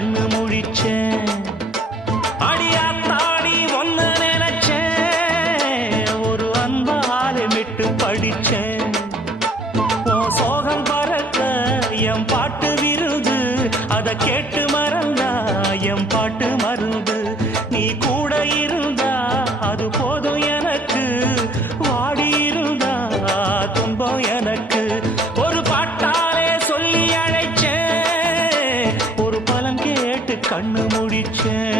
கண்ணு முழிச்சேன். அடியாத்தாடி ஒன்ன நினைச்சேன், ஒரு அன்பாலே விட்டு படிச்சேன். உன் சோகம் பறக்க என் பாட்டு விருது, அத கேட்டு மறந்தா என் பாட்டு மருந்து. நீ கூட இருந்தா அது போதும் எனக்கு, வாடி இருந்தா துன்பம் எனக்கு. ஒரு பாட்டாலே சொல்லி அழைச்சேன், ஒரு பலன் கேட்டு கண்ணு முடிச்சேன்.